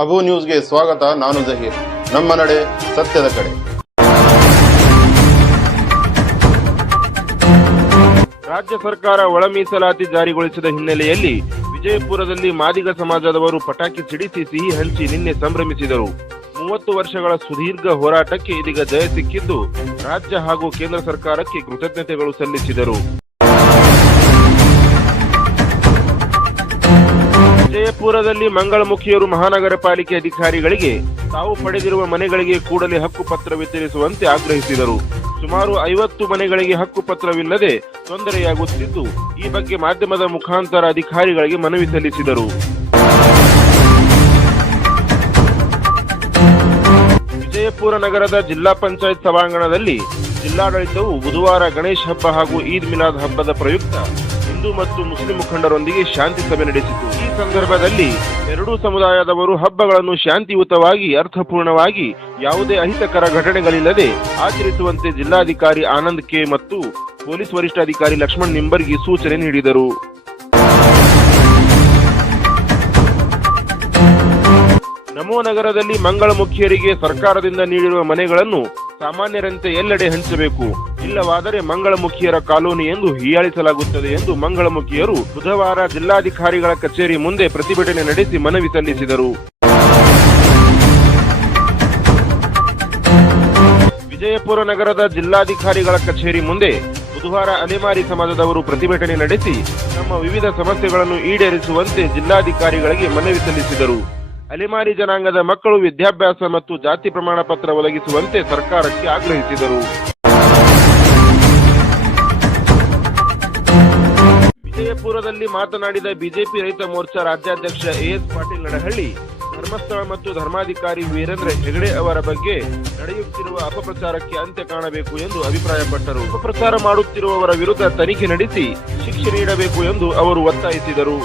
ಅಬು ನ್ಯೂಸ್ಗೆ ಸ್ವಾಗತ, ನಾನು ಜಹೀರ್. ನಮ್ಮ ನಡೆ ಸತ್ಯದ ಕಡೆ. ರಾಜ್ಯ ಸರ್ಕಾರ ಒಳ ಮೀಸಲಾತಿ ಜಾರಿಗೊಳಿಸಿದ ಹಿನ್ನೆಲೆಯಲ್ಲಿ ವಿಜಯಪುರದಲ್ಲಿ ಮಾದಿಗ ಸಮಾಜದವರು ಪಟಾಕಿ ಸಿಡಿಸಿ ಸಿಹಿ ಹಂಚಿ ನಿನ್ನೆ ಸಂಭ್ರಮಿಸಿದರು. ಮೂವತ್ತು ವರ್ಷಗಳ ಸುದೀರ್ಘ ಹೋರಾಟಕ್ಕೆ ಇದೀಗ ಜಯ ಸಿಕ್ಕಿದ್ದು ರಾಜ್ಯ ಹಾಗೂ ಕೇಂದ್ರ ಸರ್ಕಾರಕ್ಕೆ ಕೃತಜ್ಞತೆಗಳು ಸಲ್ಲಿಸಿದರು. ವಿಜಯಪುರದಲ್ಲಿ ಮಂಗಳಮುಖಿಯರು ಮಹಾನಗರ ಪಾಲಿಕೆ ಅಧಿಕಾರಿಗಳಿಗೆ ತಾವು ಪಡೆದಿರುವ ಮನೆಗಳಿಗೆ ಕೂಡಲೇ ಹಕ್ಕು ಪತ್ರ ವಿತರಿಸುವಂತೆ ಆಗ್ರಹಿಸಿದರು. ಸುಮಾರು ಐವತ್ತು ಮನೆಗಳಿಗೆ ಹಕ್ಕು ಪತ್ರವಿಲ್ಲದೆ ತೊಂದರೆಯಾಗುತ್ತಿದ್ದು, ಈ ಬಗ್ಗೆ ಮಾಧ್ಯಮದ ಮುಖಾಂತರ ಅಧಿಕಾರಿಗಳಿಗೆ ಮನವಿ ಸಲ್ಲಿಸಿದರು. ವಿಜಯಪುರ ನಗರದ ಜಿಲ್ಲಾ ಪಂಚಾಯತ್ ಸಭಾಂಗಣದಲ್ಲಿ ಜಿಲ್ಲಾಡಳಿತವು ಬುಧವಾರ ಗಣೇಶ್ ಹಬ್ಬ ಹಾಗೂ ಈದ್ ಮಿಲಾದ್ ಹಬ್ಬದ ಪ್ರಯುಕ್ತ ಹಿಂದೂ ಮತ್ತು ಮುಸ್ಲಿಂ ಮುಖಂಡರೊಂದಿಗೆ ಶಾಂತಿ ಸಭೆ ನಡೆಸಿತು. ಈ ಸಂದರ್ಭದಲ್ಲಿ ಎರಡೂ ಸಮುದಾಯದವರು ಹಬ್ಬಗಳನ್ನು ಶಾಂತಿಯುತವಾಗಿ, ಅರ್ಥಪೂರ್ಣವಾಗಿ, ಯಾವುದೇ ಅಹಿತಕರ ಘಟನೆಗಳಿಲ್ಲದೆ ಆಚರಿಸುವಂತೆ ಜಿಲ್ಲಾಧಿಕಾರಿ ಆನಂದ್ ಕೆ ಮತ್ತು ಪೊಲೀಸ್ ವರಿಷ್ಠಾಧಿಕಾರಿ ಲಕ್ಷ್ಮಣ್ ನಿಂಬರ್ಗಿ ಸೂಚನೆ ನೀಡಿದರು. ನಮೋ ನಗರದಲ್ಲಿ ಮಂಗಳ ಮಂಗಳಮುಖಿಯರಿಗೆ ಸರ್ಕಾರದಿಂದ ನೀಡಿರುವ ಮನೆಗಳನ್ನು ಸಾಮಾನ್ಯರಂತೆ ಎಲ್ಲೆಡೆ ಹಂಚಬೇಕು. ಇಲ್ಲವಾದರೆ ಮಂಗಳಮುಖಿಯರ ಕಾಲೋನಿ ಎಂದು ಹೀಯಾಳಿಸಲಾಗುತ್ತದೆ ಎಂದು ಮಂಗಳಮುಖಿಯರು ಬುಧವಾರ ಜಿಲ್ಲಾಧಿಕಾರಿಗಳ ಕಚೇರಿ ಮುಂದೆ ಪ್ರತಿಭಟನೆ ನಡೆಸಿ ಮನವಿ ಸಲ್ಲಿಸಿದರು. ವಿಜಯಪುರ ನಗರದ ಜಿಲ್ಲಾಧಿಕಾರಿಗಳ ಕಚೇರಿ ಮುಂದೆ ಬುಧವಾರ ಅಲೆಮಾರಿ ಸಮಾಜದವರು ಪ್ರತಿಭಟನೆ ನಡೆಸಿ ತಮ್ಮ ವಿವಿಧ ಸಮಸ್ಯೆಗಳನ್ನು ಈಡೇರಿಸುವಂತೆ ಜಿಲ್ಲಾಧಿಕಾರಿಗಳಿಗೆ ಮನವಿ ಸಲ್ಲಿಸಿದರು. ಅಲೆಮಾರಿ ಜನಾಂಗದ ಮಕ್ಕಳು ವಿದ್ಯಾಭ್ಯಾಸ ಮತ್ತು ಜಾತಿ ಪ್ರಮಾಣ ಪತ್ರ ಒದಗಿಸುವಂತೆ ಸರ್ಕಾರಕ್ಕೆ ಆಗ್ರಹಿಸಿದರು. ವಿಜಯಪುರದಲ್ಲಿ ಮಾತನಾಡಿದ ಬಿಜೆಪಿ ರೈತ ಮೋರ್ಚಾ ರಾಜ್ಯಾಧ್ಯಕ್ಷ ಎಎಸ್ ಪಾಟೀಲ್ ನಡಹಳ್ಳಿ, ಧರ್ಮಸ್ಥಳ ಮತ್ತು ಧರ್ಮಾಧಿಕಾರಿ ವೀರೇಂದ್ರ ಹೆಗಡೆ ಅವರ ಬಗ್ಗೆ ನಡೆಯುತ್ತಿರುವ ಅಪಪ್ರಚಾರಕ್ಕೆ ಅಂತ್ಯ ಕಾಣಬೇಕು ಎಂದು ಅಭಿಪ್ರಾಯಪಟ್ಟರು. ಅಪಪ್ರಚಾರ ಮಾಡುತ್ತಿರುವವರ ವಿರುದ್ಧ ತನಿಖೆ ನಡೆಸಿ ಶಿಕ್ಷೆ ನೀಡಬೇಕು ಎಂದು ಅವರು ಒತ್ತಾಯಿಸಿದರು.